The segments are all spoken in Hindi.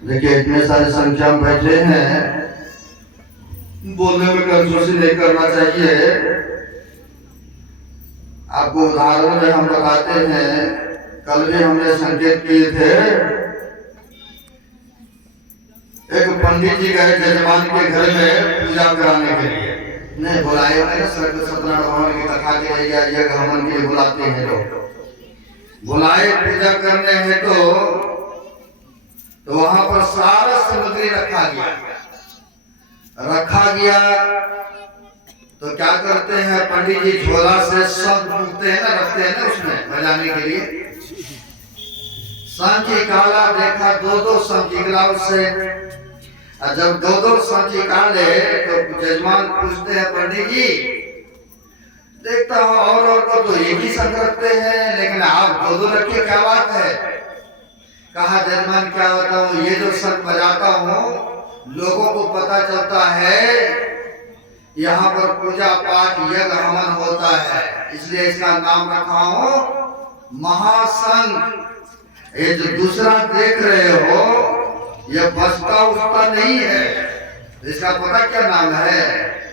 देखिए इतने सारे संख्या में बैठे हैं, बोलने में कंजूसी नहीं करना चाहिए। आपको उदाहरण में हम बताते हैं, कल भी हमने संकेत किए थे। एक पंडित जी गए जजमान के घर में पूजा कराने के लिए, नहीं बुलाए सत्यनारायण भगवान की कथा के लिए यज्ञ हवन के लिए बुलाते हैं लोग, बुलाए पूजा करने हैं तो वहां पर सारा सामग्री रखा गया। तो क्या करते हैं पंडित जी, झोला से शंख फूंकते हैं ना, रखते हैं ना उसमें बजाने के लिए। शंख निकाला, देखा दो शंख निकला उससे। और जब दो शंख निकाले तो जजमान पूछते हैं पंडित जी, देखता हूँ और को तो एक ही शंख रखते हैं, लेकिन आप दो रखिए, क्या बात है? कहा जजमान क्या बताऊं, ये जो शंख बजाता हूँ लोगों को पता चलता है यहाँ पर पूजा पाठ यज्ञ हवन होता है, इसलिए इसका नाम रखा हूँ महाशंख। ये जो दूसरा देख रहे हो ये बसता उसका नहीं है, इसका पता क्या नाम है?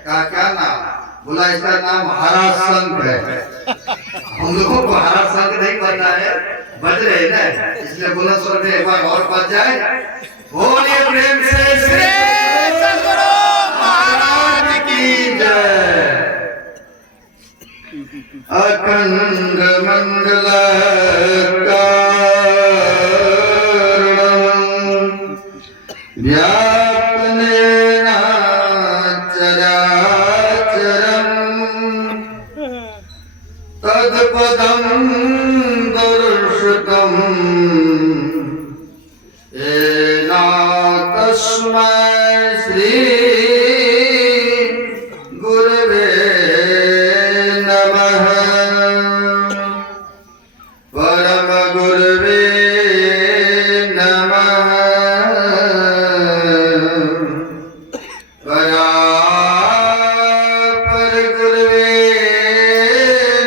कहा क्या नाम? बोला इसका नाम हरा शंख है। हम लोगों को हरा शंख नहीं पता है, बज रहे ना, इसलिए बुलंद स्वर में एक बार और बज जाए। बोलिए प्रेम से श्री सद्गुरु महाराज की जय। अखंड मंडल व्यापनेन चराचरम् तत्पदं दर्शितम् येन तस्मै श्री गुरवे नमः। परम गुरवे नमः। परापर गुरवे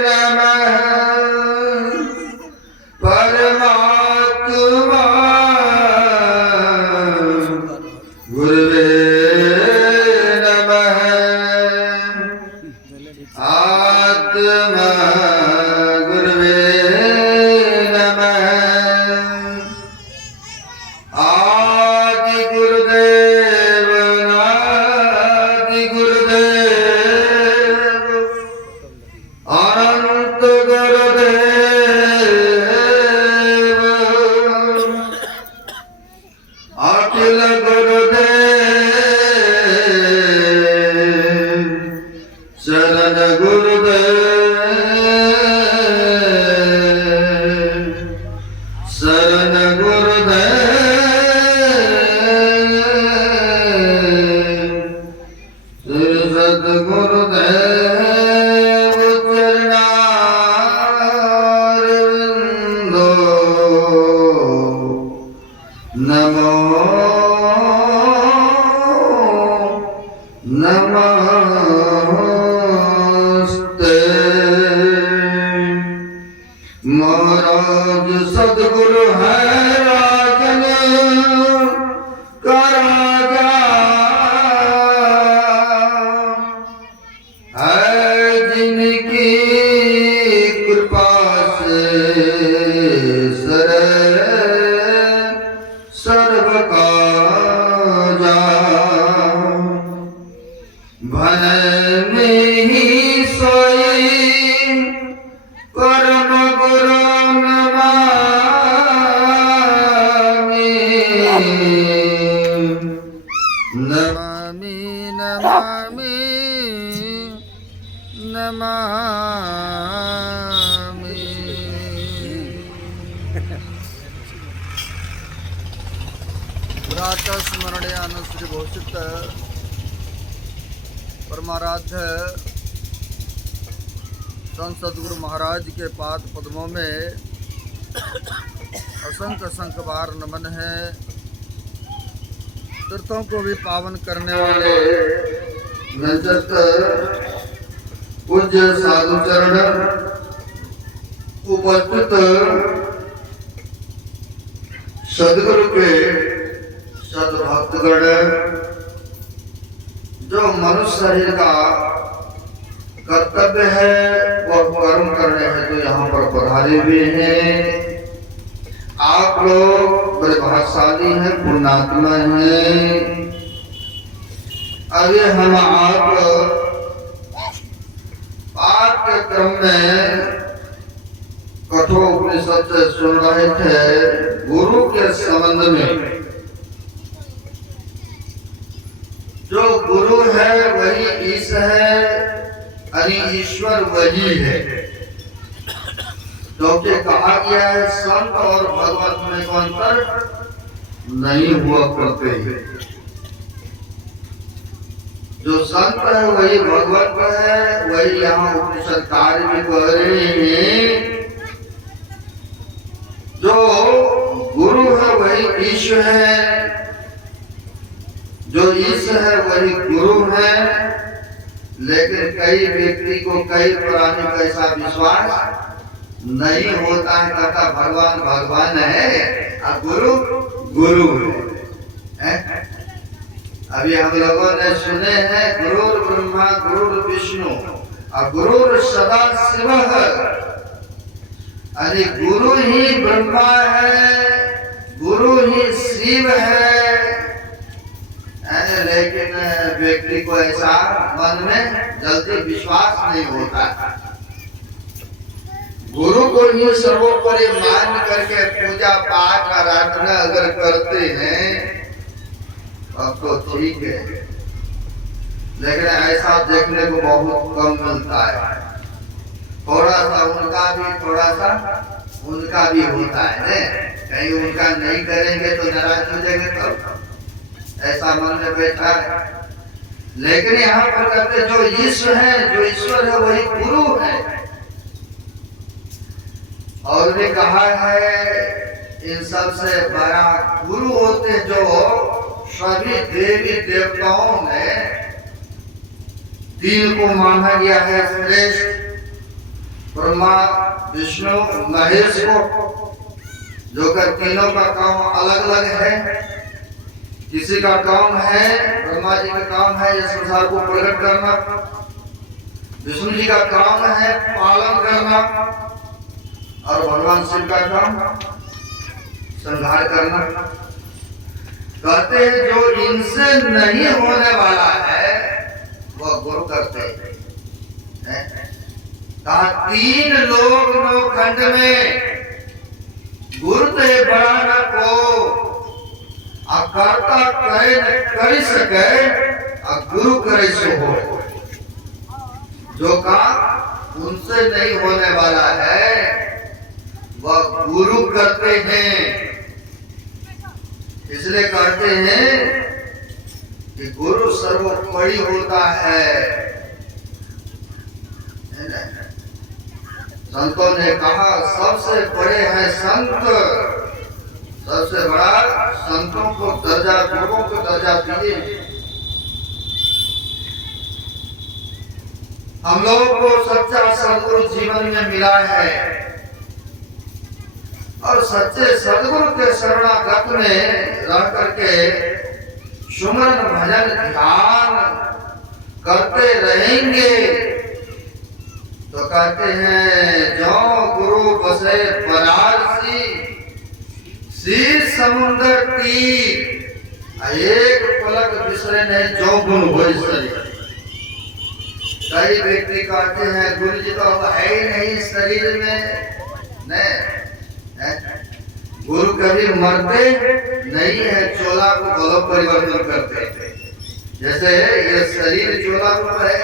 नमः। परमात्मा गुरवे नमः। आत्मा गुरवे नमः। आदि गुरुदेव नादि गुरुदेव अनंत गुरुदेव अखिल गुरुदेव शरण गुरुदेव शरण गुरुदेव सद्गुरुदेव चरणारविंदो नमो नमस्ते। महाराज सद्गुरु है राजन का राजा, है जिनकी कृपा से सरे सर्व काजा। भले में ही सोई परम गुरु नमामि। नमामि नमामि नमामि। प्रातः स्मरणीयान श्री भूषित परमाराध्य संत सद्गुरु महाराज के पाद पद्मों में असंख्य असंख्य बार नमन है। तीर्थों को भी पावन करने वाले पूज्य साधु चरण उपस्थित सदगुरु के सद्भक्तगण जो मनुष्य शरीर का कर्तव्य है वह कर्म कर रहे हैं, तो यहाँ पर पधारे हुए हैं। आप लोग बड़े भाग्यशाली हैं, पुण्यात्मा हैं। अभी हम आप पाठ्यक्रम में कठोपनिषद से सुन रहे थे गुरु के संबंध में। जो गुरु है वही ईश है, यानी ईश्वर वही है। क्योंकि कहा गया है संत और भगवत में कोई अंतर नहीं हुआ करते हैं। जो संत है वही भगवत है, वही यहाँ उपनिषद कार्य भी कह रहे हैं। जो गुरु है वही ईश्वर है, जो ईश्वर है वही गुरु है। लेकिन कई व्यक्ति को कई पुराने का ऐसा विश्वास नहीं होता है, कहता भगवान भगवान है और गुरु गुरु है। अभी हम लोगों ने सुने हैं गुरु ब्रह्मा गुरु विष्णु और गुरु सदा शिव। अरे गुरु ही ब्रह्मा है, गुरु ही शिव है। लेकिन व्यक्ति को ऐसा मन में जल्दी विश्वास नहीं होता। गुरु को ही सर्वोपरि मान करके पूजा पाठ आराधना अगर करते हैं तब तो ठीक है, लेकिन ऐसा देखने को बहुत कम मिलता है। थोड़ा सा उनका भी होता है, कहीं उनका नहीं करेंगे तो नाराज हो जाएंगे, तब ऐसा मन में बैठा है। लेकिन यहाँ पर कहते जो ईश्वर है, जो ईश्वर है वही गुरु है। और भी कहा है इन सबसे बड़ा गुरु होते जो सभी देवी देवताओं में तीन को माना गया है श्रेष्ठ, ब्रह्मा विष्णु महेश को, जो कि तीनों का काम अलग अलग है। किसी का काम है, ब्रह्मा जी का काम है इस संसार को प्रकट करना, विष्णु जी का काम है पालन करना, और भगवान शिव का काम संहार करना। कहते हैं जो इनसे नहीं होने वाला है वह गुरु करते हैं। कहा तीन लोग नो खंड में गुरु ते बड़ा न को करता कहे न कर सके गुरु करे सो हो। जो काम उनसे नहीं होने वाला है वह गुरु करते हैं। इसलिए कहते हैं कि गुरु सर्वोपरि होता है। संतों ने कहा सबसे बड़े हैं संत, सबसे बड़ा संतों को दर्जा, गुरुओं को दर्जा दीजिए। हम लोगों को सच्चा सदगुरु जीवन में मिला है, और सच्चे सदगुरु के शरणागत में रह करके सुमरन भजन ध्यान करते रहेंगे तो कहते हैं जो गुरु बसे बनारसी शीर समुद्र तीर एक पलक बिसरे नहीं जो गुण हो शरीर। कई व्यक्ति कहते हैं गुरु जी तो अब है ही नहीं शरीर में। नहीं, गुरु कभी मरते नहीं है, चोला को बलो परिवर्तन करते। जैसे ये शरीर चोला को है,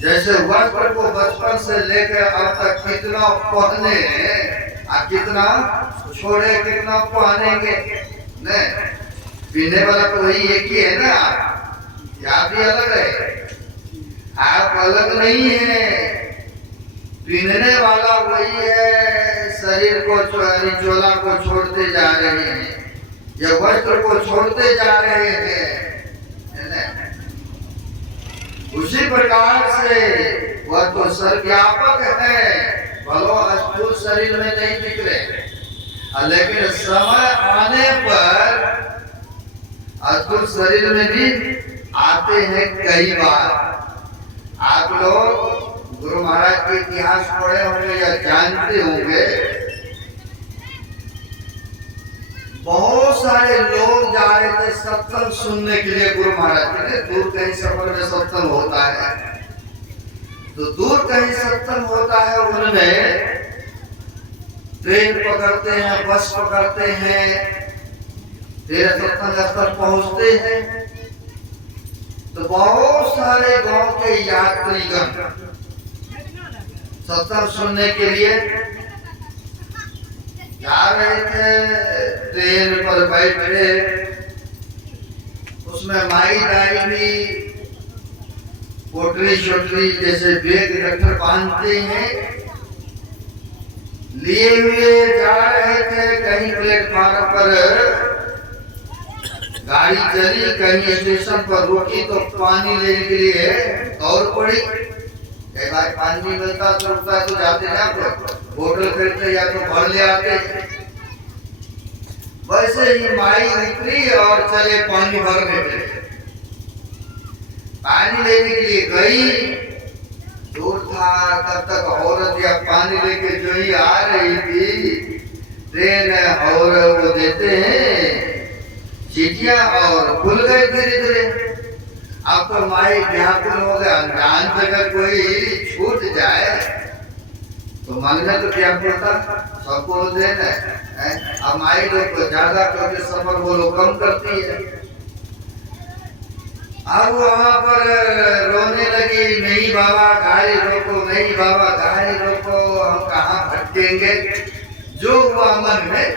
जैसे वस्त्र को बचपन से लेकर अब तक कितना पहने और कितना छोड़े, कितना पहनेंगे। नहीं, पीने वाला तो वही एक ही है ना, आप भी अलग है, आप अलग नहीं है। पीने वाला वही है, शरीर को चोला को छोड़ते जा रहे हैं, या वस्त्र को छोड़ते जा रहे हैं। उसी प्रकार से वह तो सर्वव्यापक है, भलो स्थूल शरीर में नहीं दिख रहे, लेकिन समय आने पर अस्तुल शरीर में भी आते हैं कई बार। आप लोग गुरु महाराज के इतिहास पढ़े होंगे या जानते होंगे, बहुत सारे लोग जा रहे थे सत्संग सुनने के लिए गुरु महाराज के। दूर कहीं सफर में सत्संग होता है, तो दूर कहीं सत्संग होता है, उनमें ट्रेन पकड़ते हैं, बस पकड़ते हैं, फिर सत्संग स्थल पहुंचते हैं। तो बहुत सारे गांव के यात्रीगण सत्संग सुनने के लिए जा रहे थे। ट्रेन पर बैठे, उसमें माई दाई भी पोटली शोटली जैसे बैग रखकर बांधते हैं, लिए हुए जा रहे थे। कहीं प्लेटफार्म पर गाड़ी चली, कहीं स्टेशन पर रुकी तो पानी लेने के लिए दौड़ पड़ी। कई बार पानी नहीं मिलता तो रुकता तो जाते ना, बोतल खरीदते या तो भर ले आते। वैसे ही माई उतरी और चले पानी भरने के लिए। पानी लेने के लिए गई, दूर था, तब तक औरत या पानी लेके जो ही आ रही थी, ट्रेन और वो देते हैं चीटियां और खुल गए धीरे धीरे। अब तो माई व्याकुल हो गया, अनजान जगह कोई छूट जाए तो मन में तो क्या पड़ता, सबको देना है। अब माई लोग को ज्यादा करके सफर वो लोग कम करती है। अब वहां पर रोने लगी, नहीं बाबा गाड़ी रोको, नहीं बाबा गाड़ी रोको, हम कहाँ भटकेंगे। जो हुआ मन में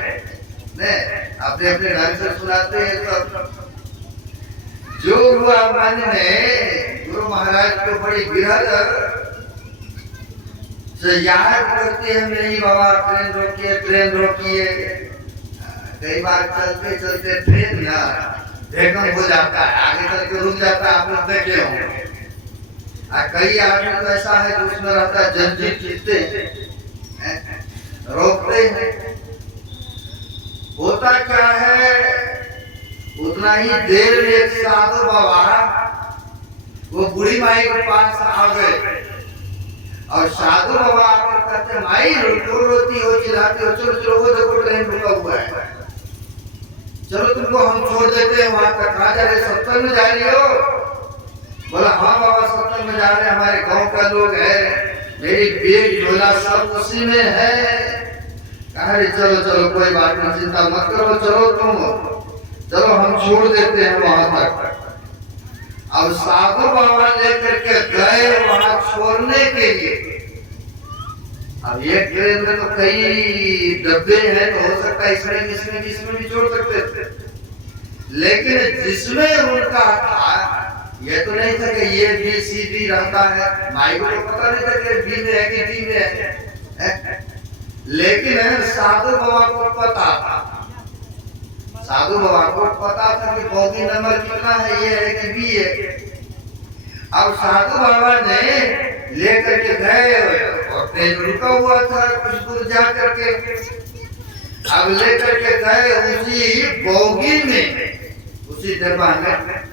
ने अपने अपने ढंग से सुनाते हैं सब। जो हुआ मन में गुरु महाराज को बड़ी बिरहद से याद करते हैं, नहीं बाबा ट्रेन रोकिए, ट्रेन रोकिए। कई बार चलते चलते ट्रेन ना बेगम हो जाता है, आगे चल के रुक जाता है, आप लोग देखे होंगे। कई आदमी तो ऐसा है जो उसमें रहता है, जंजीर खींचते रोकते हैं। होता क्या है, उतना ही देर में एक साधु बाबा वो बुढ़ी माई के पास आ गए और साधु बाबा आकर कहते, माई रो रोती हो, चिल्लाती हो, चलो चलो वो देखो ट्रेन रुका हुआ है, चलो तुमको हम छोड़ देते हैं वहां तक। कहाँ जा रहे, सत्संग में जा रही हो? बोला हाँ बाबा सत्संग में जा रहे हैं, हमारे गांव का लोग है, मेरी बैग झोला सब उसी में है। अरे चलो चलो कोई बात नहीं, चिंता मत करो, चलो तुम चलो हम छोड़ देते हैं वहां तक। अब साधु बाबा लेकर के गए वहां छोड़ने के लिए। अब ये ट्रेन में तो कई डब्बे हैं, तो हो सकता है इसमें इसमें जिसमें भी छोड़ सकते थे, लेकिन जिसमें उनका था ये तो नहीं था कि ये बी सी डी रहता है। माई को तो पता नहीं था कि बी में है कि डी में है, लेकिन साधु बाबा को पता था। साधु बाबा को पता था कि बोगी नंबर कितना है, ये है कि बी है। अब साधु बाबा ने लेकर के गए और ट्रेन रुका हुआ था कुछ दूर जा करके। अब लेकर के गए उसी बोगी में, उसी डब्बा में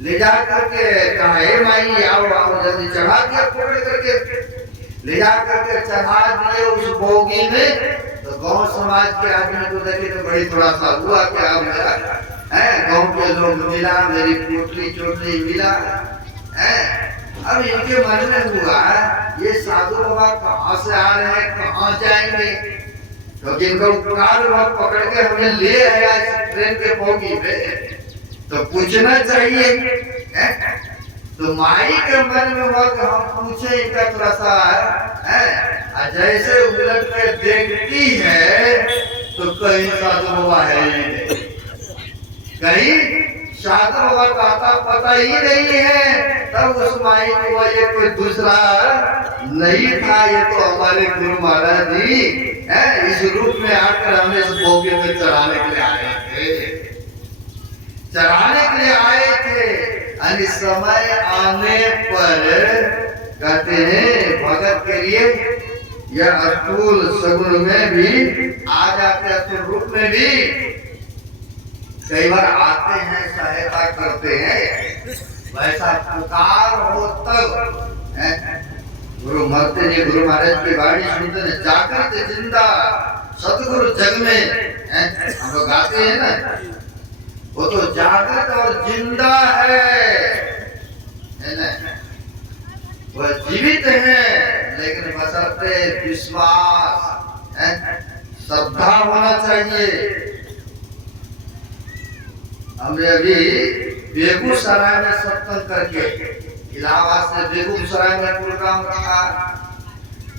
ले जा करके कहा, हे माई आओ आओ जल्दी, चढ़ा दिया पकड़ करके, ले जा करके चढ़ा दिए उस बोगी में। तो गांव समाज के आदमी को देखे तो बड़ी थोड़ा सा हुआ, क्या मेरा है, गांव के लोग मिला, मेरी पोटली चोटली मिला है। अब इनके मन में हुआ ये साधु बाबा कहाँ से आ रहे हैं, कहाँ जाएंगे, क्योंकि इनका उपकार वक्त पकड़ के हमें ले आया इस ट्रेन के बोगी में, तो पूछना चाहिए है? तो माई के मन में हुआ कि हम पूछे इनका थोड़ा सा है। जैसे उलट के देखती है तो कहीं साधु बाबा है, कहीं साधु बाबा का आता पता ही नहीं है। तब उस माई को ये कोई दूसरा नहीं था, ये तो हमारे गुरु महाराज जी है, इस रूप में आकर हमें इस बोगी में चढ़ाने के लिए आए थे, चढ़ाने के लिए आए थे। अन्य समय आने पर कहते हैं भगत के लिए यह अस्तूल सगुन में भी आ जाते, अस्तूल रूप में भी कई बार आते हैं, सहायता करते हैं, वैसा पुकार हो तब गुरु मरते नहीं, गुरु महाराज की वाणी सुनते हैं, जागृत जिंदा सतगुरु जग में हम लोग गाते हैं ना, वो तो जागृत और जिंदा है ना, वह जीवित है, लेकिन बशर्ते विश्वास श्रद्धा होना चाहिए। हमने अभी बेगूसराय में सत्संग करके, इलाहाबाद से बेगूसराय में प्रोग्राम रखा,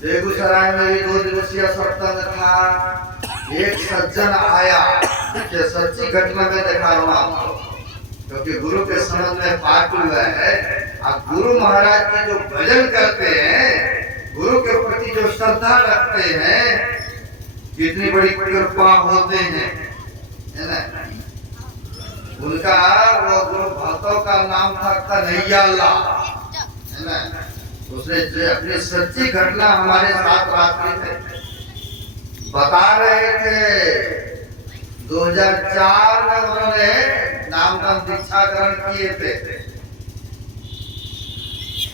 बेगूसराय में भी 2 दिवसीय सत्संग था। एक सज्जन आया, कि सच्ची घटना में दिखा रहा हूँ आपको, क्योंकि गुरु के समझ में पाठ हुआ है। अब गुरु महाराज के जो भजन करते हैं, गुरु के प्रति जो श्रद्धा रखते हैं, कितनी बड़ी कृपा होते हैं, है ना। उनका वो गुरु भक्तों का नाम था कन्हैया लाल, है ना। उसने अपनी सच्ची घटना हमारे साथ रात्रि में बता रहे थे। 2004 में उन्होंने नाम दीक्षा ग्रहण किए थे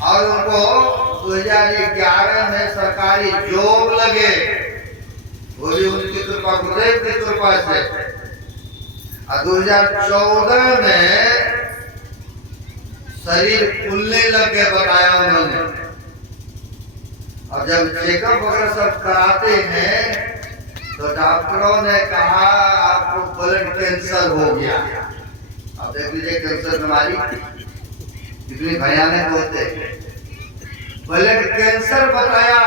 और उनको 2011 में सरकारी जॉब लगे, वो भी उनकी कृपा, गुरुदेव की कृपा से। और 2014 में शरीर फूलने लग गए, बताया उन्होंने। और जब चेकअप वगैरह सब कराते हैं तो डॉक्टरों ने कहा आपको ब्लड कैंसर हो गया। अब देख लीजिए कैंसर बीमारी कितनी भयानक होते हैं। ब्लड कैंसर बताया।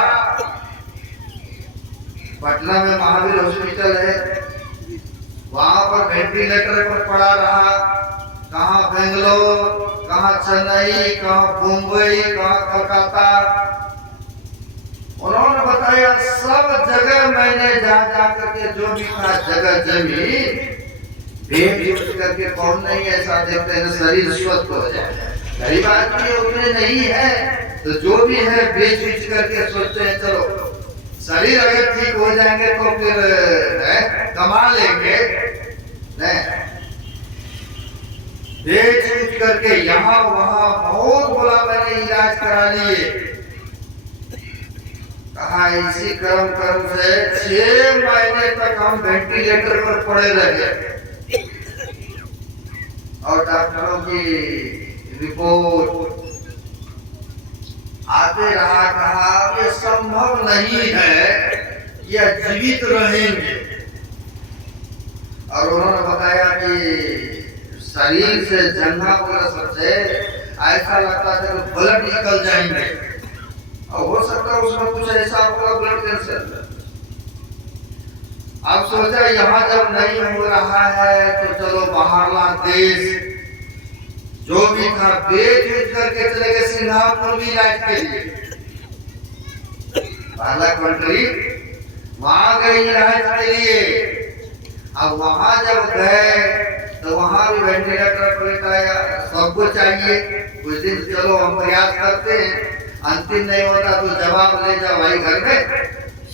पटना में महावीर हॉस्पिटल है, वहां पर वेंटिलेटर पर पड़ा रहा। कहाँ बेंगलोर, कहाँ चेन्नई, कहाँ मुंबई, कहाँ कलकत्ता, उन्होंने बताया सब जगह मैंने जा करके जो भी था जगह जमीन भेज यूज करके, कौन नहीं ऐसा देखते हैं शरीर स्वस्थ हो जाए। गरीब आदमी उतने नहीं है, तो जो भी है बेच यूज करके सोचते हैं चलो शरीर अगर ठीक हो जाएंगे तो फिर कमा लेंगे। बेच यूज करके यहाँ वहां बहुत बोला, मैंने इलाज करा लिए। कहा इसी कर्म से 6 महीने तक हम वेंटिलेटर पर पड़े रहे और डॉक्टरों की रिपोर्ट आते रहा। कहा ये संभव नहीं है, यह जीवित रहेंगे। और उन्होंने बताया कि शरीर से जंघा वगैरह सबसे ऐसा लगता था कि ब्लड निकल जाएंगे और हो सकता है उसमें कुछ ऐसा होगा ब्लड कैंसर। अब सोचा यहाँ जब नहीं हो रहा है तो चलो बाहरला देश जो भी था बेच करके चले गए सिंगापुर भी इलाज के लिए। पहला कंट्री वहां गए इलाज के लिए। अब वहां जब गए तो वहां भी वेंटिलेटर पर लेटाया, सबको चाहिए। कुछ दिन चलो हम प्रयास करते हैं, अंतिम नहीं होता तो जवाब ले जाओ भाई घर में,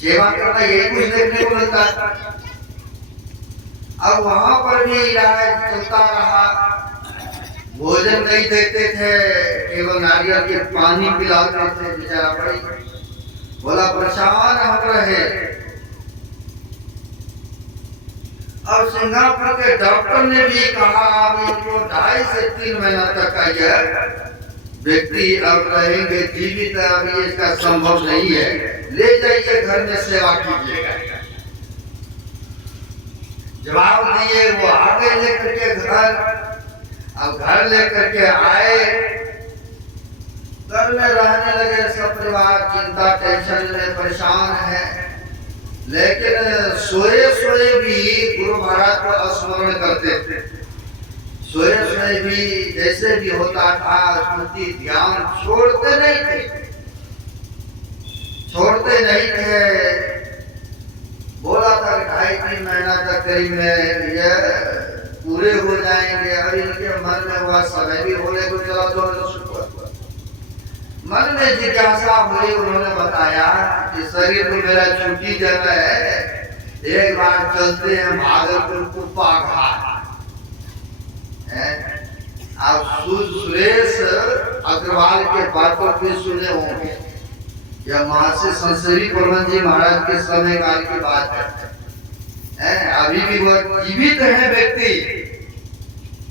सेवा करना यही कुछ देखने को मिलता। अब वहां पर भी इलाज चलता रहा, भोजन नहीं देते थे, केवल नारियल के पानी पिलाते थे। बेचारा बड़ी बोला परेशान हम रहे। अब सिंगापुर के डॉक्टर ने भी कहा आप इनको 2.5 से 3 महीना तक का यह व्यक्ति अब रहेंगे जीवित, अभी इसका संभव नहीं है, ले जाइए घर में सेवा कीजिएगा। जवाब दिए, वो आगे लेकर के घर। अब घर लेकर के आए, घर में रहने लगे सब परिवार, चिंता टेंशन में परेशान है। लेकिन सोए सोए भी गुरु महाराज को स्मरण करते थे। सोए सोए भी जैसे भी होता था स्मृति ध्यान छोड़ते नहीं थे, छोड़ते नहीं थे। बोला था 2.5-3 महीना तक करीब में ये पूरे हो जाएंगे। और इनके मन में हुआ समय भी होने को चला तो मन में जिज्ञासा हुई। उन्होंने बताया कि शरीर को मेरा छुट्टी जगह है, एक बार चलते हैं भागलपुर कुप्पा घाट, सुरेश अग्रवाल के बातों भी सुने होंगे। यह महर्षि संतसेवी परमहंस जी महाराज के समय काल की बात है। अभी भी वह जीवित है व्यक्ति।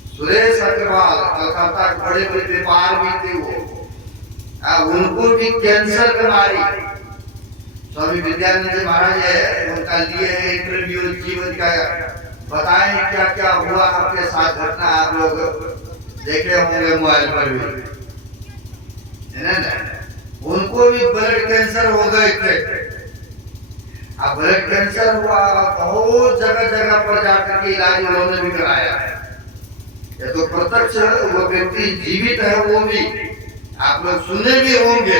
सुरेश अग्रवाल कलकत्ता के बड़े बड़े व्यापार भी थे वो। उनको भी कैंसर बीमारी। स्वामी विद्यानंद जी महाराज है, उनका लिए है इंटरव्यू जीवन का, बताएं क्या क्या हुआ आपके साथ घटना। आप लोग देखे होंगे मोबाइल पर भी, है ना। उनको भी ब्लड कैंसर हो गए थे। अब ब्लड कैंसर हुआ, बहुत जगह जगह पर जाकर के इलाज उन्होंने भी कराया। ये तो प्रत्यक्ष वो व्यक्ति जीवित है, वो भी आप लोग सुने भी होंगे।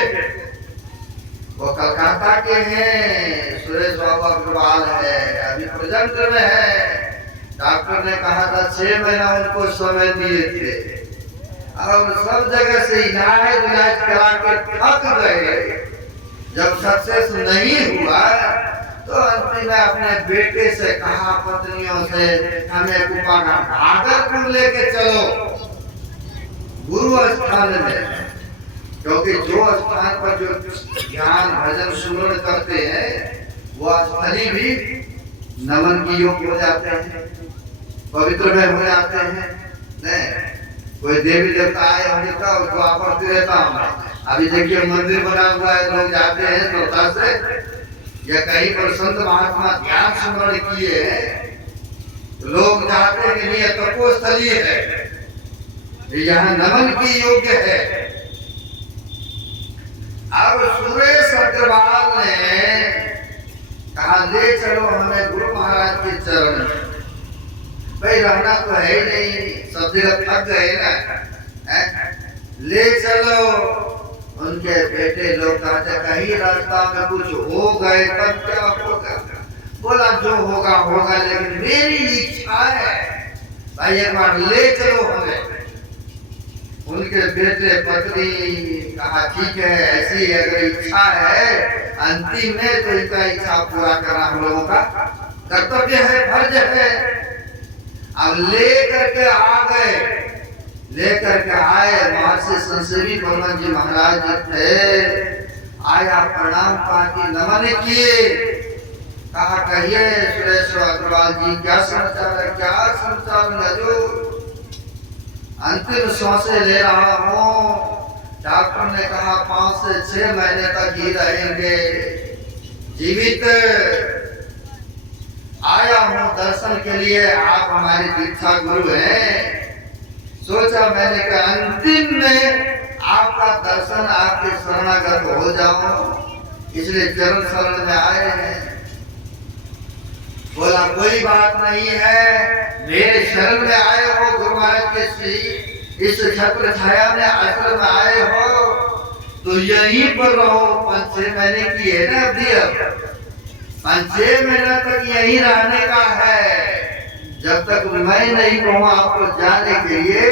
वो कलकत्ता के हैं, सुरेश बाबू अग्रवाल है, अभी प्रेजेंट में है। डॉक्टर ने कहा था 6 महीना उनको समय दिए थे, और सब जगह से इलाज करा के थक गए। जब सक्सेस नहीं हुआ तो अंतिम में अपने बेटे से कहा, पत्नियों से, हमें कुपा का भागलपुर लेके चलो गुरु स्थान में, क्योंकि जो स्थान पर जो ज्ञान भजन सुमरण करते हैं वो स्थली भी नमन की योग्य हो जाते हैं, पवित्र में हो जाते हैं। नहीं कोई देवी देवता आए होंगे तो आप पढ़ते रहता हूँ। अभी देखिए मंदिर बना हुआ है, लोग जाते हैं श्रद्धा से, या कहीं पर संत महात्मा ध्यान स्मरण किए हैं, लोग जाते हैं कि नहीं तपोस्थली है, यहाँ नमन की योग्य है। अब सुरेश अग्रवाल ने कहा ले चलो हमें गुरु महाराज के चरण में। भाई रहना तो है ही नहीं, सब जगह थक गए ना, ले चलो। उनके बेटे लोग कहते कहीं रास्ता में कुछ हो गए तब क्या होगा। बोला जो होगा होगा, लेकिन मेरी इच्छा है भाई एक बार ले चलो हमें। उनके बेटे पत्नी कहा ठीक है, ऐसी अगर इच्छा है अंतिम में तो इनका इच्छा पूरा करना हम लोगों का कर्तव्य है, फर्ज है। अब ले करके आ गए, लेकर के आए। महर्षि संतसेवी परमहंस जी महाराज जी थे, आया प्रणाम पाती नमन किए। कहा कहिए सुरेश अग्रवाल जी क्या समाचार है, क्या समाचार है। जो अंतिम श्वासें ले रहा हूँ, डॉक्टर ने कहा 5 से 6 महीने तक ही रहेंगे जीवित। आया हूँ दर्शन के लिए, आप हमारे दीक्षा गुरु हैं। सोचा मैंने कि अंतिम में आपका दर्शन, आपके शरणागत हो जाऊं, इसलिए चरण शरण में आए हैं। बोला कोई बात नहीं है, मेरे शरण में आए हो, गुरु महाराज के श्री इस छत्र छाया में आश्रम में आए हो तो यहीं पर रहो। 5-6 महीने की है ना अवधि, अब 5-6 महीना तक यहीं रहने का है। जब तक मैं नहीं कहूँ आपको जाने के लिए,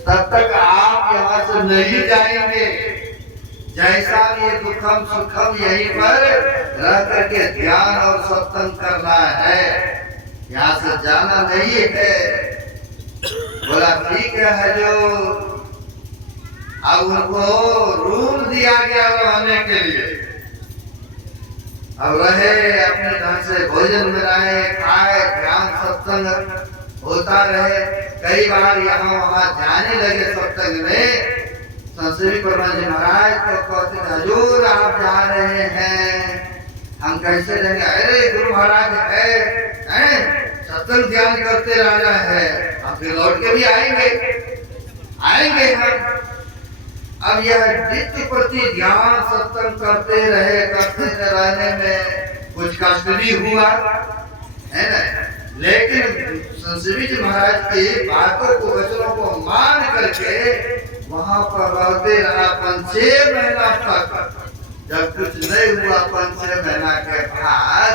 तब तक आप यहाँ से नहीं जाएंगे। जैसा ये दुखम सुखम यहीं पर रह करके ध्यान और सत्संग करना है, यहाँ से जाना नहीं है। बोला ठीक है जो। अब उनको रूम दिया गया रहने के लिए, अब रहे अपने ढंग से, भोजन में रहे, खाए, ध्यान सत्संग होता रहे। कई बार यहाँ वहाँ जाने लगे सत्संग में। संतसेवी परमहंस जी महाराज तो कहते हजूर आप जा रहे हैं, हम कैसे रहेंगे। अरे गुरु महाराज है, सत्संग ध्यान करते रहना है, हम फिर लौट के भी आएंगे हम। अब यह नित्य प्रति ध्यान सत्संग करते रहने में कुछ कष्ट भी हुआ है ना, लेकिन संतसेवी जी महाराज की बातों को, वचनों को मान करके वहां पर रहते रहा 5-6 महीना तक। जब कुछ नहीं हुआ 5-6 महीना के बाद,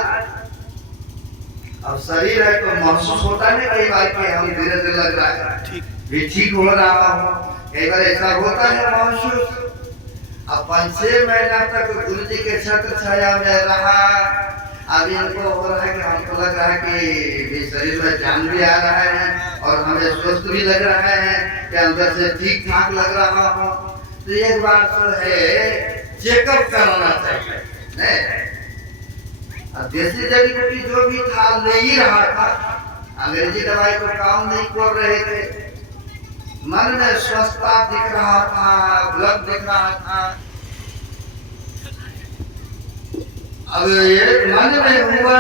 अब शरीर है तो महसूस होता है कई बार कि हम धीरे धीरे लग रहा है भी ठीक हो रहा हूँ, कई बार ऐसा होता है महसूस। अब 5-6 महीना तक गुरु जी के छत्र छाया में रहा। अभी इनको हो रहा है कि हमको लग रहा है कि शरीर में जान भी आ रहा है और हमें स्वस्थ भी लग रहा है कि अंदर से ठीक ठाक लग रहा हो। तो एक बार तो है चेकअप कराना चाहिए। नहीं देसी जड़ी बूटी जो भी था ले ही रहा था, अंग्रेजी दवाई को काम नहीं कर रहे थे, मन में स्वस्थता दिख रहा था, ब्लड दिख रहा था। अब ये मन में हुआ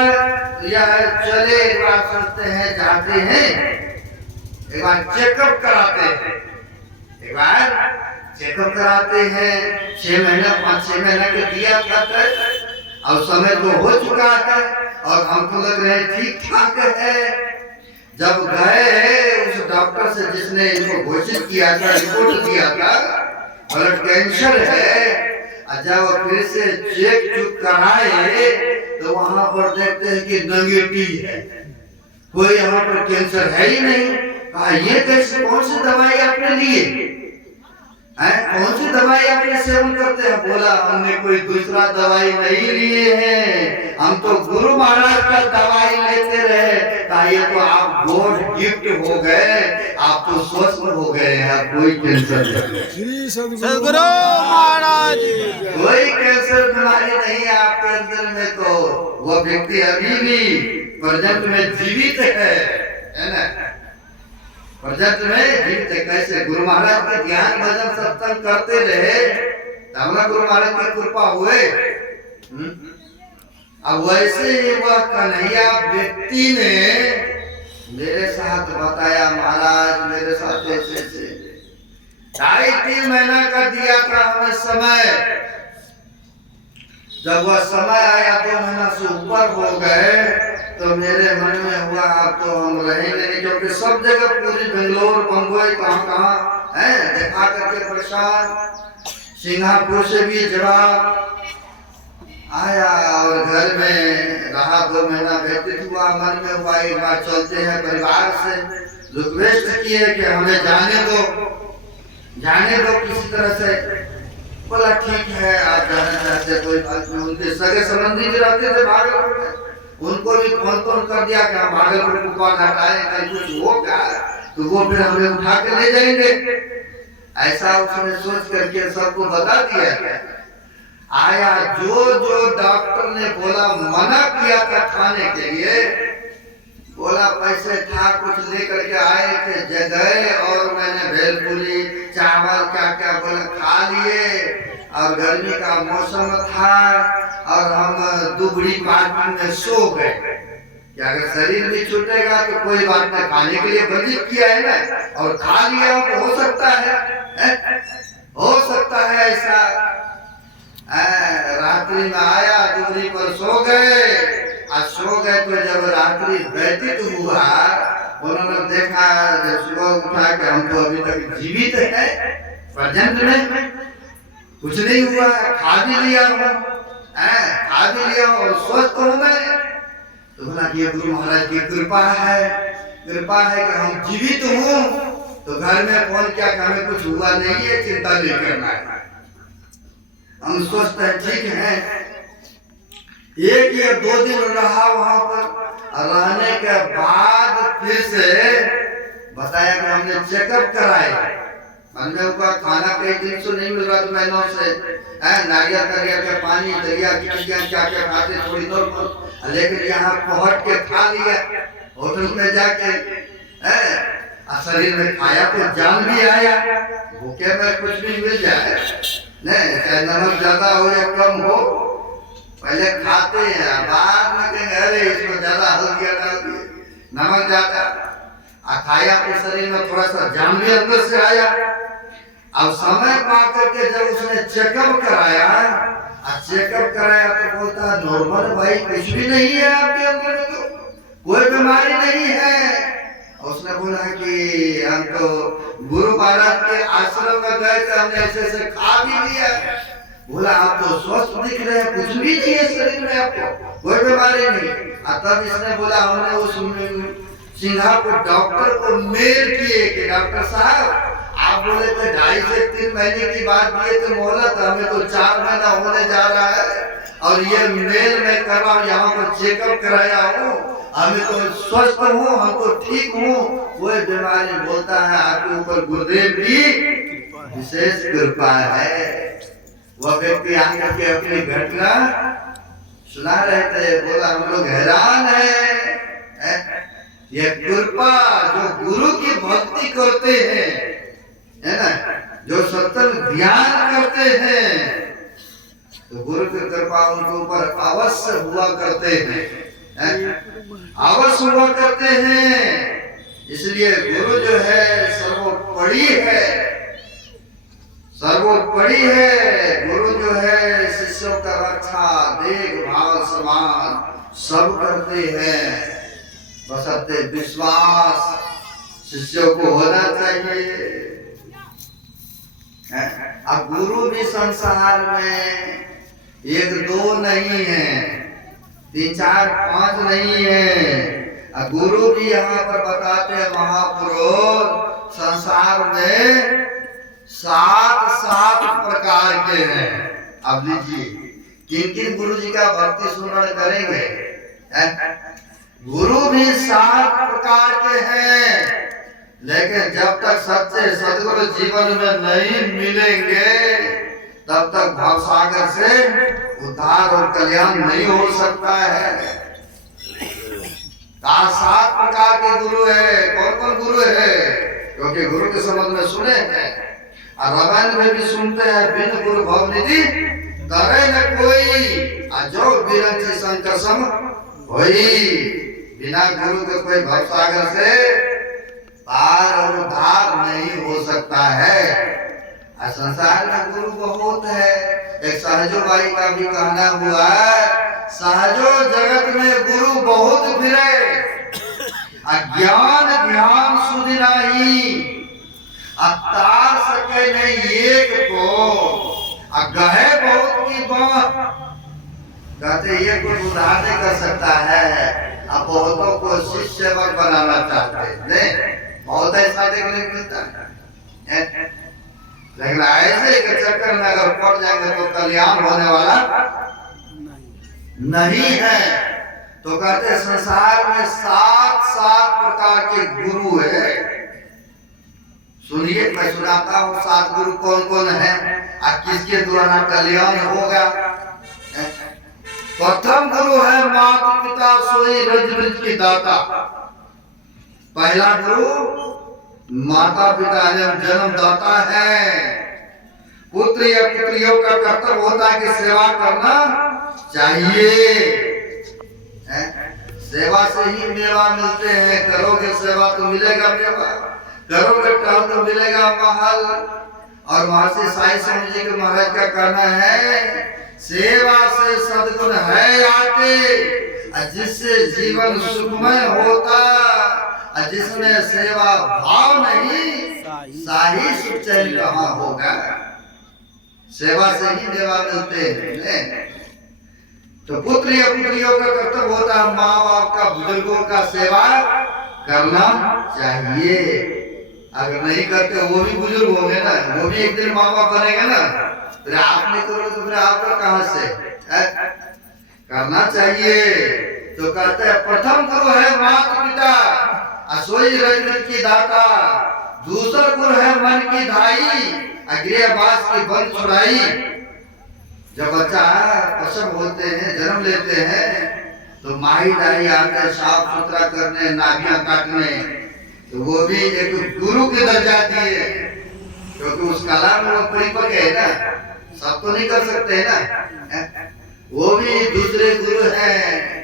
या चले एक बार सोचते हैं, जाते हैं, एक बार चेकअप कराते हैं, एक बार चेकअप कराते हैं। 6 महीना 5-6 महीना के दिया था और समय तो हो चुका है और हमको लग रहे ठीक ठाक है। जब गए उस डॉक्टर से जिसने इनको घोषित किया था, रिपोर्ट दिया था ब्लड कैंसर है, जब फिर से चेक कराए तो वहां पर देखते हैं कि नेगेटिव है, कोई यहाँ पर कैंसर है ही नहीं। कहा ये कैसे, कौन सी दवाई आपने लिए हैं, कौन सी दवाई आपने सेवन करते हैं? बोला हमने कोई दूसरा दवाई नहीं लिए हैं, हम तो गुरु महाराज का दवाई लेते रहे। कहा ये तो आप गॉड गिफ्ट हो गए, आप तो स्वस्थ हो गए हैं, कोई कैंसर नहीं, सदगुरु महाराज कोई कैंसर बीमारी नहीं है आपके अंदर में। तो वह व्यक्ति अभी भी प्रेजेंट में जीवित है ना, प्रेजेंट में जीवित है। कैसे? गुरु महाराज के ध्यान भजन सत्संग करते रहे तब गुरु महाराज की कृपा हुए। अब वैसे ही वह कन्हैया व्यक्ति ने मेरे साथ बताया, महाराज मेरे साथ ऐसे 2.5-3 महीना का दिया था हमें समय। जब वह समय आया 2 महीना से ऊपर हो गए तो मेरे मन में हुआ अब तो हम रहेंगे नहीं, क्योंकि सब जगह पूरी बेंगलोर बम्बई कहाँ है देखा करके परेशान। सिंगापुर से भी जवाब आया और घर में रहा 2 महीना व्यतीत हुआ। मन में हुआ एक बार चलते हैं, परिवार से रिक्वेस्ट किए कि हमें जाने दो किसी तरह से। बोला ठीक है आप जाना चाहते कोई बात नहीं। उनके सगे संबंधी भी रहते थे भागलपुर में, उनको भी फोन कर दिया कि हम भागलपुर को कौन हटाए, कहीं कुछ होगा तो वो फिर हमें उठा के ले जाएंगे। ऐसा उसने सोच करके सबको बता दिया। आया जो डॉक्टर ने बोला, मना किया था खाने के लिए, बोला पैसे था कुछ लेकर के आए थे जगह और मैंने भेलपुरी चावल क्या क्या बोला खा लिए। और गर्मी का मौसम था और हम दुबड़ी पार्किंग में सो गए कि अगर शरीर भी छूटेगा तो कोई बात नहीं, खाने के लिए वर्जित किया है ना और खा लिया तो हो सकता है ऐसा। रात्रि में आया दुबड़ी पर सो गए तो जब रात्रि व्यतीत हुआ उन्होंने देखा, जब सुबह उठा कि हम तो अभी तक जीवित है, प्रेजेंट में कुछ नहीं हुआ, खा भी लिया और स्वस्थ हो गए। तो बोला कि गुरु महाराज की कृपा है कि हम जीवित हूँ। तो घर में फोन किया कि हमें कुछ हुआ नहीं है, चिंता नहीं करना है, हम स्वस्थ हैं, ठीक हैं। 1 या 2 दिन रहा वहां पर, रहने के बाद फिर से बताया कि हमने चेकअप कराया। मन में हुआ खाना कई दिन से नहीं मिल रहा था, महीनों से नारियल दरिया के पानी दरिया की क्या क्या खाते थोड़ी देर पर, लेकिन यहाँ पहुंच के खा लिया होटल में जाके। शरीर में खाया तो जान भी आया, भूखे में कुछ भी मिल जाए नहीं, चाहे नमक ज्यादा हो या कम हो, पहले खाते हैं, बाद में कहेंगे अरे इसमें ज्यादा हल्दी डाल दिए, नमक ज्यादा। खाया तो शरीर में थोड़ा सा जान भी अंदर से आया। अब समय पा करके जब उसने चेकअप कराया तो बोलता है नॉर्मल भाई, कुछ भी नहीं है आपके अंदर में, तो कोई बीमारी नहीं है। उसने बोला कि हम तो गुरु महाराज के आश्रम में गए थे, हमने ऐसे खा भी लिया। बोला आप तो स्वस्थ दिख रहे हैं, कुछ भी नहीं है शरीर में आपको, कोई बीमारी नहीं। तब इसने बोला हमने उस सिंगापुर डॉक्टर को मेल किए कि डॉक्टर साहब आप बोले थे 2.5 से 3 महीने की बात दिए थे मोहलत, हमें तो 4 महीना होने जा रहा है और ये मेल में करवा यहाँ पर चेकअप कराया हूँ, हमें तो स्वस्थ हूँ, हम तो ठीक हूँ, वो बीमारी बोलता है आपके ऊपर गुरुदेव की विशेष कृपा है। वह व्यक्ति आकर के अपनी घटना सुना रहे थे, बोला हम लोग हैरान है, ये कृपा जो गुरु की भक्ति करते हैं, है ना, जो सत्संग ध्यान करते हैं, तो गुरु की कृपा उनके ऊपर अवश्य हुआ करते हैं, अवश्य हुआ करते हैं। इसलिए गुरु जो है सर्वोपरि है, सर्वोपरि है। गुरु जो है शिष्यों का रक्षा देखभाल सम्मान सब करते हैं, बशर्ते विश्वास शिष्यों को होना चाहिए। अब गुरु भी संसार में एक दो नहीं है, 3 4 5 नहीं है। गुरु भी यहाँ पर बताते हैं महापुरुष संसार में 7 प्रकार के हैं। अब लीजिए किन किन गुरु जी का भक्ति सुमरण करेंगे। गुरु भी 7 प्रकार के हैं, लेकिन जब तक सच्चे सदगुरु जीवन में नहीं मिलेंगे तब तक भवसागर से उद्धार और कल्याण नहीं हो सकता है। 7 प्रकार के गुरु है। कौन कौन गुरु है? क्योंकि गुरु के संबंध में सुने हैं और रामायण में भी सुनते हैं, बिन गुरु भवनिधि करे न कोई, जो बिरंची शंकर सम होई। बिना गुरु के कोई भवसागर से पार और उद्धार नहीं हो सकता है। संसार में गुरु बहुत है। एक सहजो भाई का भी कहना हुआ है, सहजो जगत में गुरु बहुत फिरे, अज्ञान ध्यान सुध नाही, तार सके नहीं एक को, गहे बहुत की बात। कहते ये कोई उधार नहीं कर सकता है। अब बहुतों को शिष्य बनाना चाहते हैं, बहुत ऐसा देखने को मिलता है। लेकिन ऐसे के चक्कर में अगर पड़ जाएंगे तो कल्याण होने वाला नहीं है। तो कहते संसार में 7 प्रकार के गुरु है। सुनिए, मैं सुनाता हूँ 7 गुरु कौन कौन है और किसके द्वारा कल्याण होगा। प्रथम गुरु है माता पिता सोई रज रज की दाता। पहला गुरु माता पिता जन्मदाता है। पुत्र या पुत्रियों का कर्तव्य होता है कि सेवा करना चाहिए। सेवा से ही मेवा मिलते हैं। करोगे सेवा तो मिलेगा मेवा, करोगे टहल तो मिलेगा महल। और महर्षि साई स्वामी जी के महाराज का कहना है, सेवा से सद्गुण है आते, जिससे जीवन सुखमय होता, जिसमें सेवा भाव नहीं, साही सुख चैन कहाँ होगा। सेवा से ही मेवा मिलते हैं। तो पुत्र या पुत्रियों का कर्तव्य होता है माँ बाप का, बुजुर्गों का सेवा करना चाहिए। अगर नहीं करते वो भी बुजुर्ग होंगे ना, वो भी एक दिन माँ बाप बनेंगे ना। फिर आप नहीं करोगे तो फिर आपका कहाँ से करना चाहिए। तो कहते हैं प्रथम गुरु है माता पिता, असोई रजन की दाता। दूसरा गुरु है मन की धाई, गृहवास की बंद छुड़ाई। जब बच्चा प्रसव होते हैं, जन्म लेते हैं, तो माही दाई आते साफ सुथरा करने, नाभियां काटने। तो वो भी एक गुरु के दर्जा दिए, क्योंकि उस कला में वो परिपक्व है ना, सब तो नहीं कर सकते है ना। वो भी दूसरे गुरु हैं।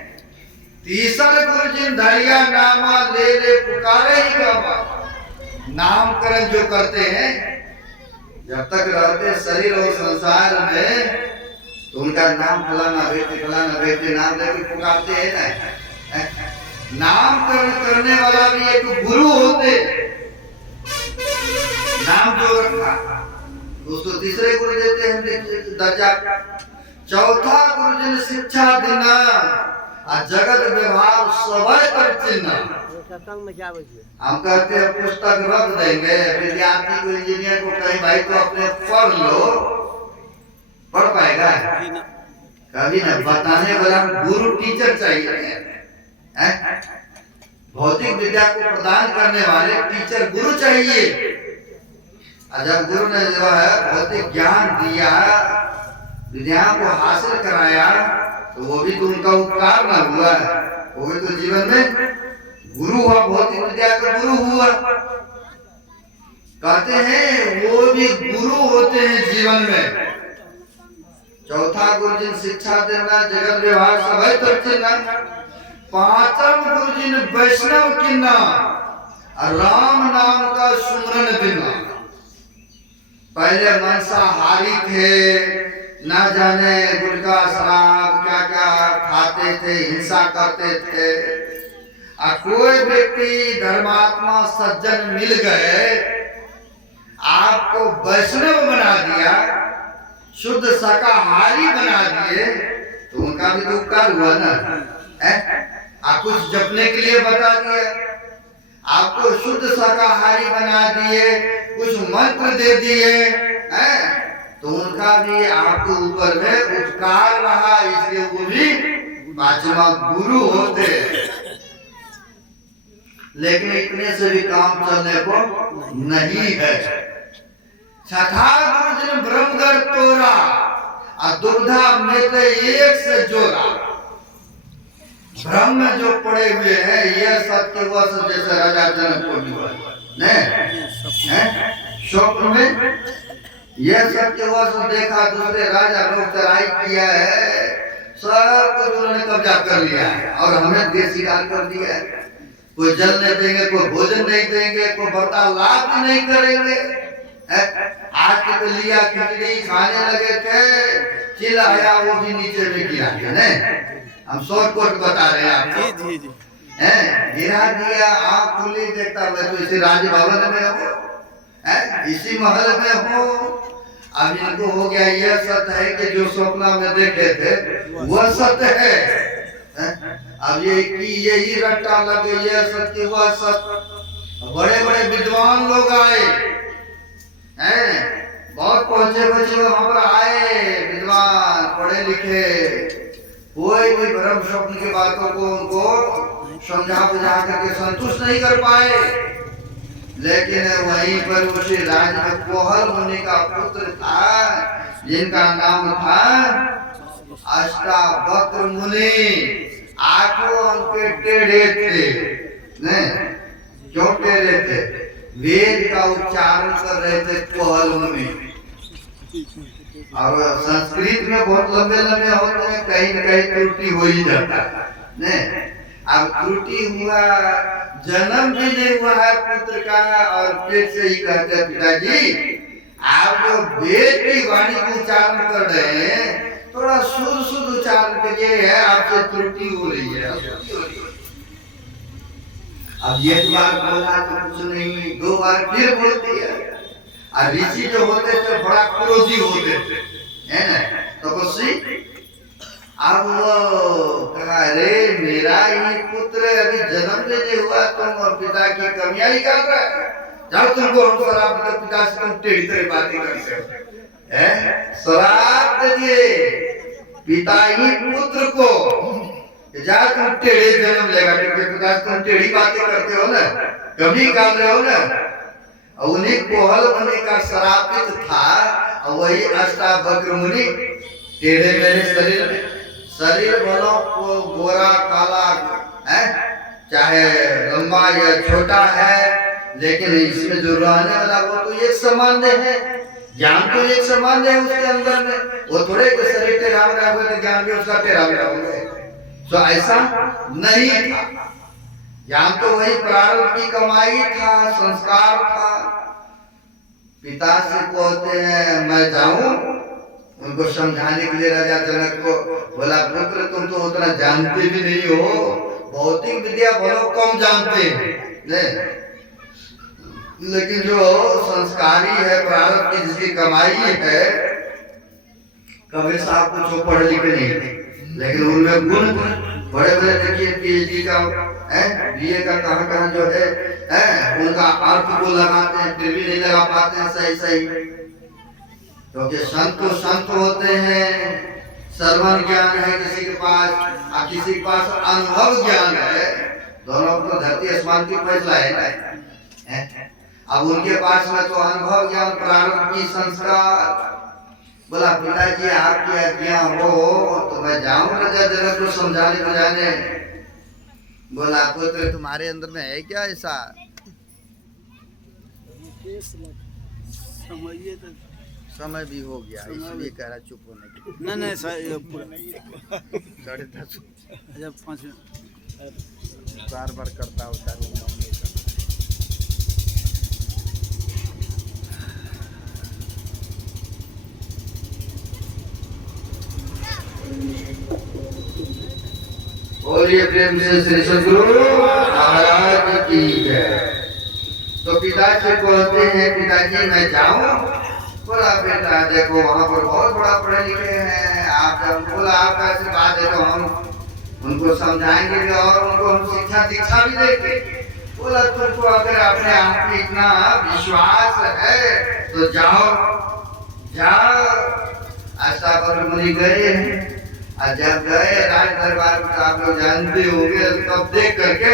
तीसरा गुरु जिन धैर्य नामा ले ले पुकारे ही बाबा। नामकरण जो करते हैं, जब तक रहते शरीर और संसार में, तो उनका नाम फलाना बेटे नाम लेके पुकारते हैं ना। नामकरण करने वाला भी एक गुरु होते। नाम जो रखा उसको तीसरे गुरु देते हैं दर्जा। चौथा गुरु जिन शिक्षा देना, जगत व्यवहार समय पर चिन्ह। हम कहते हैं पुस्तक रख देंगे, विद्यार्थी को इंजीनियर को कहीं भाई तो अपने पढ़ लो, पढ़ पाएगा कभी न बताने वाला गुरु टीचर चाहिए है? भौतिक विद्या को प्रदान करने वाले टीचर गुरु चाहिए। और जब गुरु ने जो है भौतिक ज्ञान दिया, विद्या को हासिल कराया, तो वो भी तो उनका उपकार ना हुआ, वो भी तो जीवन में गुरु हुआ, भौतिक विद्या का गुरु हुआ। कहते हैं वो भी गुरु होते हैं जीवन में। चौथा गुरु जिन शिक्षा देना जगत व्यवहार सभय तरचिना, पांचम गुरु जिन वैष्णव किन्ना, राम नाम का सुमरन देना। पहले मांसाहारी थे, ना जाने गुटखा शराब क्या क्या खाते थे, हिंसा करते थे। और कोई व्यक्ति धर्मात्मा सज्जन मिल गए, आपको वैष्णव बना दिया, शुद्ध शाकाहारी बना दिए, तो उनका भी तो उपकार हुआ ना। आप कुछ जपने के लिए बता दिए, आपको शुद्ध शाकाहारी बना दिए, कुछ मंत्र दे दिए, तो उनका भी आपके ऊपर में उपकार रहा, इसलिए वो भी पांचवा गुरु होते। लेकिन इतने से भी काम चलने को नहीं है। छठा गुरु जिन ब्रह्मगर तोरा, और दुर्धा में तो एक से जोड़ा। ब्रह्म जो पड़े हुए हैं, ये सत्य वर्ष जैसे राजा जनक को स्वप्न में ये सत्य वर्ष देखा, दूसरे राजा लोग चढ़ाई किया है, सब कुछ उन्होंने कब्जा कर लिया है और हमें देशीकाल कर दिया है। कोई जल नहीं देंगे, कोई भोजन नहीं देंगे, कोई वार्तालाप भी नहीं करेंगे। आज के तो लिया खिचड़ी खाने लगे थे, चिल्लाया, वो भी नीचे में गिरा दिया। हम शॉर्टकट बता रहे हैं आपको। जी जी जी। गिरा दिया, आँख खुली, देखता मैं तो इसी राजभवन में हूँ, इसी महल में हूँ। अब इनको हो गया यह सत्य है कि जो सपना में देखे थे वह सत्य है। अब ये कि यही रट्टा लगे, यह सत्य वह सत्य। बड़े बड़े विद्वान लोग आए, बहुत पहुंचे वहां पर आए, विद्वान पढ़े लिखे, कोई भी ब्रह्म स्वप्न की बातों को उनको समझा बुझा करके संतुष्ट नहीं कर पाए। लेकिन वहीं पर उसी राज्य में कोहल मुनि का पुत्र था, जिनका नाम था अष्टावक्र मुनि। आठों उनके टेढ़े थे, क्यों टेढ़े थे? वेद का उच्चारण कर रहे थे कोहल मुनि। और संस्कृत में बहुत लंबे लंबे होते हैं, कहीं न कहीं त्रुटि हो ही जाता है। अब त्रुटि हुआ, जन्म भी नहीं हुआ है पुत्र का, और पेट से ही कहते हैं पिताजी आप जो वेद की वाणी को उच्चारण कर रहे हैं, थोड़ा शुद्ध उच्चारण करिए, है आपसे त्रुटि हो रही है। अब एक बार बोला तो कुछ नहीं, दो बार फिर बोल दिया। और ऋषि जो होते थे बड़ा क्रोधी होते थे, है ना, तपस्वी। अब वो कहा, अरे मेरा ही पुत्र अभी जन्म लेने हुआ, तुम पिता की कमियां निकाल रहा है, जाओ तुमको हम शराब दे, पिता से तुम टेढ़ी टेढ़ी बातें करते हो, शराब दे दिए पिता ही पुत्र को, जा तुम टेढ़े जन्म लेगा, क्योंकि पिता से तुम टेढ़ी बातें करते हो ना, कभी कर रहे हो ना। उन्हीं कोहल मुनि का श्रापित था, और वही अष्टावक्र मुनि टेढ़े मेढ़े शरीर भलो गोरा काला है, चाहे लंबा या छोटा है, लेकिन इसमें जो रहने वाला वो तो एक समान है, ज्ञान तो एक समान है उसके अंदर में। वो थोड़े के शरीर टेढ़ा मेढ़ा हुए तो ज्ञान भी उसका टेढ़ा मेढ़ा होंगे, तो ऐसा नहीं था। ज्ञान तो वही प्रारब्ध की कमाई था, संस्कार था। पिता से कहते हैं मैं जाऊं, उनको समझाने के लिए राजा जनक को बोला, पुत्र तुम तो उतना जानते भी नहीं हो, भौतिक विद्या बहुत कम जानते हैं, लेकिन जो संस्कारी है, प्रारब्ध की जिसकी कमाई है, कबीर साहब कुछ पढ़े लिखे नहीं, लेकिन उनमें गुण बड़े बड़े, देखिए पीएचडी का बीए का कहाँ जो है, उनका अर्थ को लगाते हैं, फिर भी नहीं लगा पाते हैं सही सही, क्योंकि संत तो संत होते हैं, श्रवण ज्ञान है किसी के पास और किसी के पास अनुभव ज्ञान है। दोनों को धरती आसमान की फैसला है ना। अब उनके पास में तो अनुभव ज्ञान प्रारंभ की संस्कार। बोला पिताजी आपकी आज्ञा हो तो मैं जाऊं राजा जनक को समझाने बुझाने। बोला पुत्र तुम्हारे अंदर में है क्या ऐसा? समय भी हो गया इसलिए कह रहा चुप होने की। नहीं साढ़े 10 5 बार बार करता होता है। बोलिए प्रेम से श्री सद्गुरु महाराज की जय। तो पिताजी कहते हैं पिताजी मैं जाऊं? बोला बेटा देखो वहाँ पर बहुत बड़ा पढ़े लिखे हैं आप जब बोला आप ऐसी बात है तो हम उनको समझाएंगे भी और उनको हम शिक्षा दीक्षा भी देंगे। बोला तुमको अगर अपने आप में इतना विश्वास है तो जाओ जाओ। अष्टावक्र मुनि गए हैं और जब गए राज दरबार में आप लोग जानते होंगे तब देख करके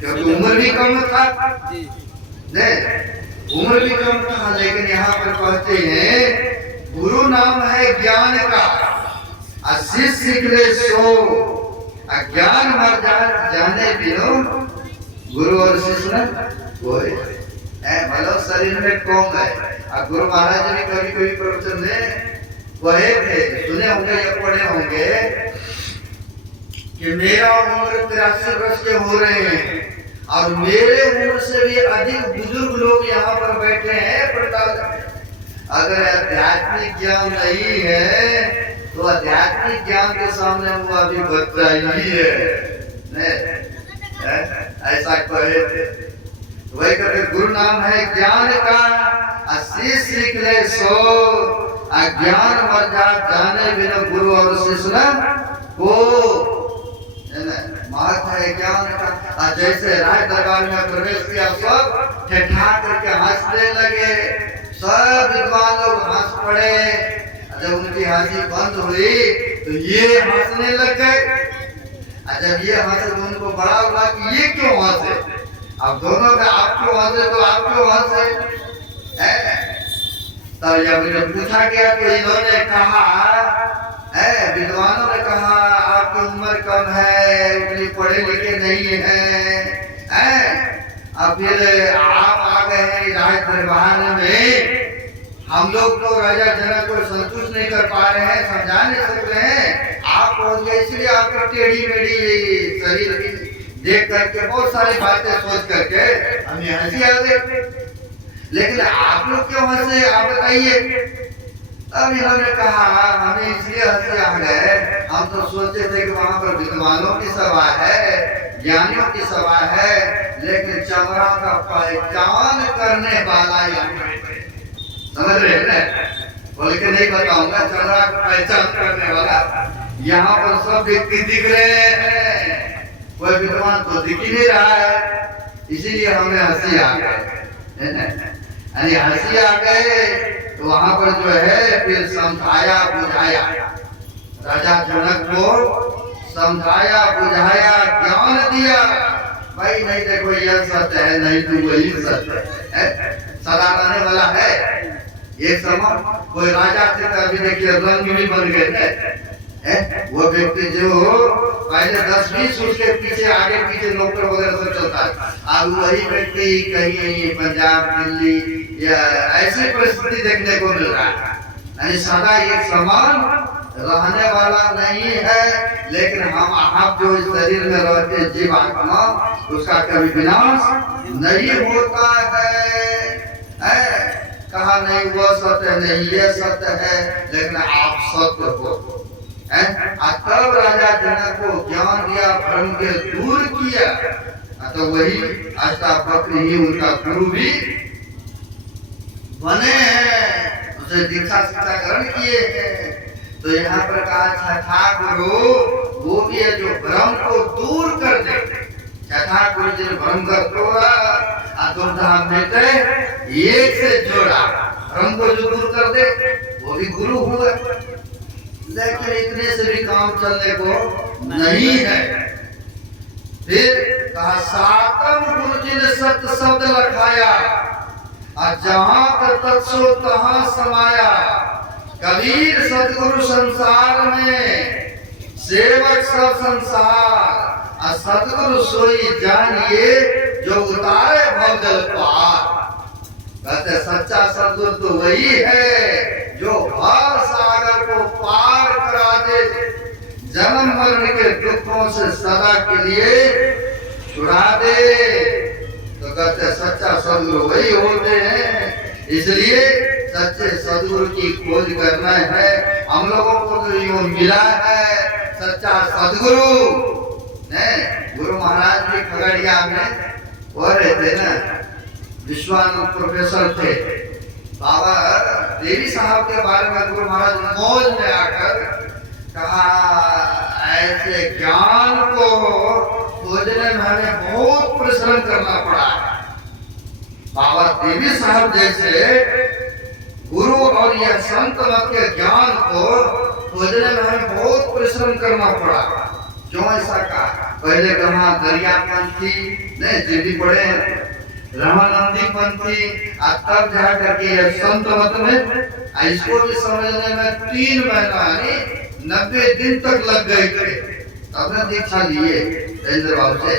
क्योंकि उम्र भी कम था नहीं उम्र भी कम था लेकिन यहाँ पर कहते हैं गुरु नाम है ज्ञान का और शिष्य निकले सो ज्ञान मर जाने बिनो गुरु और शिष्य न कोई मतलब शरीर में कौन है। और गुरु महाराज जी ने कभी कभी प्रवचन में वही थे सुने होंगे या पढ़े होंगे कि मेरा उम्र 83 वर्ष के हो रहे हैं और मेरे उम्र से भी अधिक बुजुर्ग लोग यहाँ पर बैठे हैं। अगर आध्यात्मिक ज्ञान नहीं है तो आध्यात्मिक ज्ञान के सामने वो अभी बच्चा ही है ऐसा कहे थे। वही करके गुरु नाम है ज्ञान का आशीष निकले सो अज्ञान मर जाने बिना गुरु और शिष्य को महत्व है ज्ञान का। जैसे राज दरबार में प्रवेश किया सब ठेठा करके हंसने लगे। सब विद्वान लोग हंस पड़े। जब उनकी हंसी बंद हुई तो ये हंसने लग गए। जब ये हंसे तो उनको बड़ा हुआ कि ये क्यों हंसे। अब दोनों में आप क्यों हंसे तो आप क्यों हंसे। तब जब इन्हें पूछा गया तो इन्होंने कहा विद्वानों ने कहा आपकी उम्र कम है उतनी पढ़े लिखे नहीं है। अब फिर आप आ गए हैं राज दरबार में। हम लोग तो राजा जनक को संतुष्ट नहीं कर पा रहे हैं समझा नहीं सक रहे हैं। आप पहुंच गए इसलिए आपकी टेढ़ी मेढ़ी शरीर देख करके बहुत सारी बातें सोच करके हमें हंसी आ गई। लेकिन आप लोग क्यों हंसे आप बताइए। अब इन्होंने कहा हमें इसलिए हंसी आ गए हम तो सोचते थे कि वहाँ पर विद्वानों की सभा है ज्ञानियों की सभा है लेकिन चमड़ा का पहचान करने वाला समझ रहे हैं। बोल के नहीं बताऊंगा चमड़ा का पहचान करने वाला यहाँ पर सब व्यक्ति दिख रहे हैं कोई विद्वान तो दिख ही नहीं रहा है। इसीलिए हमें हंसी आ गए हंसी आ गए। तो वहां पर जो है फिर समझाया बुझाया राजा जनक को समझाया बुझाया ज्ञान दिया। भाई नहीं देखो यह सत्य है नहीं तो वही सत्य है सदा रहने वाला है। एक समय कोई राजा थे अभी देखिए रंग भी बन गए वो व्यक्ति जो पहले 10-20 उसके पीछे आगे पीछे नौकर वगैरह सब चलता है। अब वही व्यक्ति कहीं पंजाब दिल्ली या ऐसी परिस्थिति देखने को मिल रहा है। यानी सदा एक समान रहने वाला नहीं है। लेकिन हम आप जो इस शरीर में रहते जीव आत्मा उसका कभी विनाश नहीं होता है। कहा नहीं वो सत्य नहीं ये सत्य है लेकिन आप सत्य हो। तब राजा जनक को ज्ञान दिया भ्रम के दूर किया। तो वही अष्टावक्र ही उनका गुरु भी बने हैं उसे दीक्षा शिक्षा ग्रहण किए हैं। तो यहाँ पर कहा छठा गुरु वो भी है जो भ्रम को दूर कर दे। छठा गुरु जिन भ्रम कर तोड़ा अतुर्धाम में एक से जोड़ा भ्रम को जो दूर कर दे वो भी गुरु हुआ। लेकिन इतने से भी काम चलने को नहीं है। फिर कहा सातम गुरु जी ने सत्य शब्द लखाया, और जहां पर तत्सो तहां समाया। कबीर सतगुरु संसार में, सेवक सब संसार, और सतगुरु सोई जानिए जो उतारे भवजल पार। कहते सच्चा सतगुरु तो वही है जो भव सागर को पार करा दे, जन्म मरण के दुखों से सदा के लिए छुड़ा दे। तो कहते सच्चा सदगुरु वही होते हैं। इसलिए सच्चे सदगुरु की खोज करना है। हम लोगों को तो यो मिला है सच्चा सदगुरु। गुरु महाराज भी खगड़िया में हो रहे थे ना, विश्वानंद प्रोफेसर थे। बाबा देवी साहब के बारे में गुरु महाराज मौज में आकर कहा, ऐसे ज्ञान को खोजने में हमें बहुत परिश्रम करना पड़ा है। बाबा देवी साहब जैसे गुरु और यह संत मत के ज्ञान को खोजने में हमें बहुत परिश्रम करना पड़ा। क्यों ऐसा कहा? पहले कहा दरिया पंथी ने जिद्दी पड़े, रामानंदी पंथी, तब जा करके यह संत मत में इसको भी समझने में 3 महीना यानी 90 दिन तक लग गए थे। अपने दीक्षा लिए इंद्र बाबू से,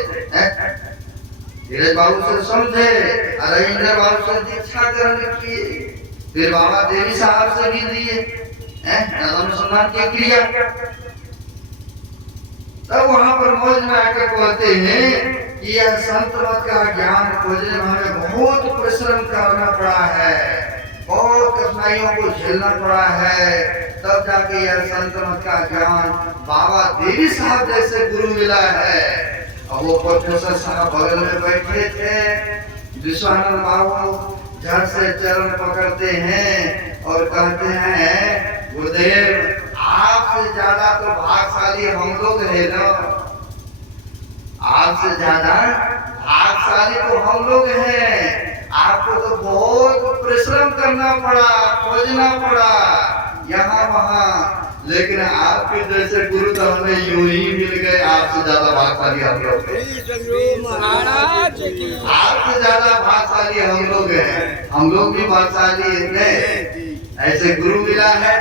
धीरज बाबू से समझे, अरे इंद्र बाबू से दीक्षा ग्रहण किए, फिर बाबा देवी साहब से भी लिए अनुसंधान की क्रिया। तब वहां पर मौज में आकर कहते हैं कि यह संत मत का ज्ञान खोजने में हमें बहुत परिश्रम करना पड़ा है, बहुत कठिनाइयों को झेलना पड़ा है, तब जाके यह संत मत का ज्ञान बाबा देवी साहब जैसे गुरु मिला है। और वो प्रोफेसर साहब बगल में बैठे थे। विश्वानंद बाबू झट से चरण पकड़ते हैं और कहते हैं, गुरुदेव आपसे ज्यादा तो भाग्यशाली हम लोग हैं ना, आपसे ज्यादा भाग्यशाली तो हम लोग हैं। आपको तो बहुत परिश्रम करना पड़ा, खोजना पड़ा यहाँ वहाँ, लेकिन आपके जैसे गुरु तो हमें यूं ही मिल गए। आपसे ज्यादा भाग्यशाली हम लोग हैं, आपसे ज्यादा भाग्यशाली हम लोग हैं, हम लोग भी भाग्यशाली हैं, ऐसे गुरु मिला है।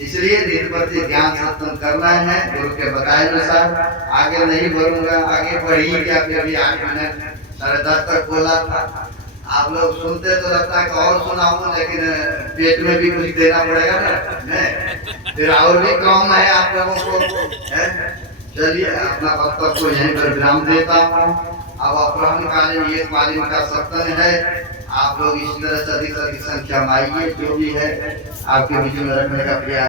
इसलिए दिन प्रति ध्यान सत्संग करना है। गुरु के बताए अनुसार आगे नहीं बढ़ूंगा, आगे बढ़ी क्या, फिर भी 8 मिनट 10:30 तक बोला था। आप लोग सुनते तो लगता है कि और सुनाऊं, लेकिन पेट में भी कुछ देना पड़ेगा ना, फिर और भी काम है आप लोगों को। चलिए अपना वक्तव्य को यहीं पर विराम देता हूँ। अब अपराह्नकालीन एक मालिन का सत्संग है। आप लोग इस तरह से अधिक संख्या में आइए, जो भी है आपके बीच में रखने का प्रयास